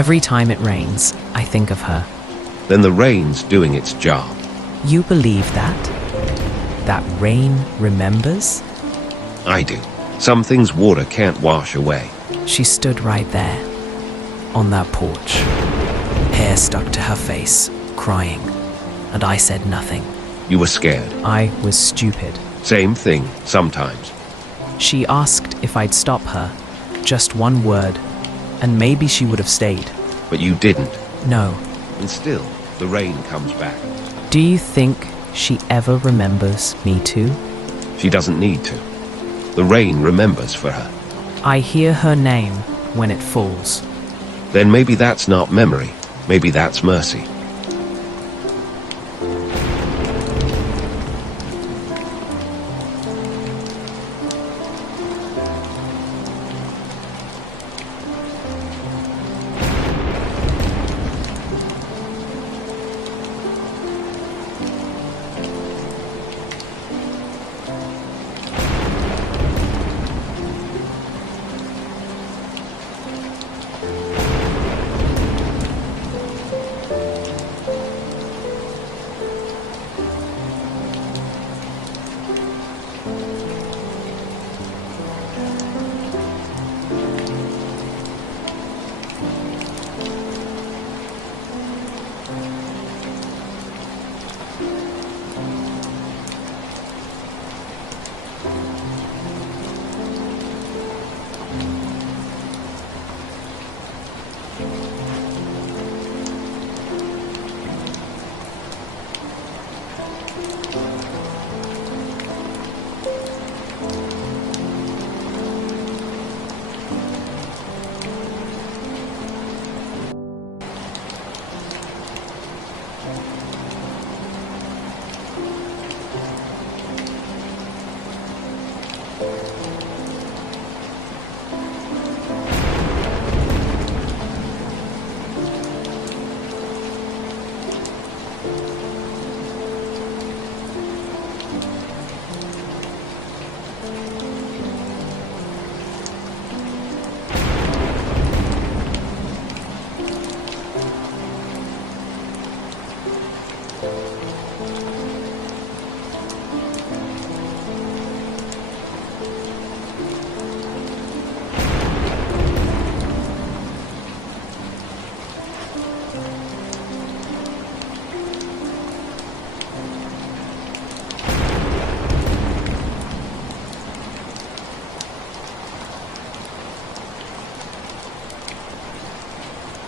Every time it rains, I think of her. Then the rain's doing its job. You believe that? That rain remembers? I do. Some things water can't wash away. She stood right there, on that porch, hair stuck to her face, crying, and I said nothing. You were scared. I was stupid. Same thing, sometimes. She asked if I'd stop her, just one word, and maybe she would have stayed. But you didn't. No. And still, the rain comes back. Do you think she ever remembers me too? She doesn't need to. The rain remembers for her. I hear her name when it falls. Then maybe that's not memory. Maybe that's mercy.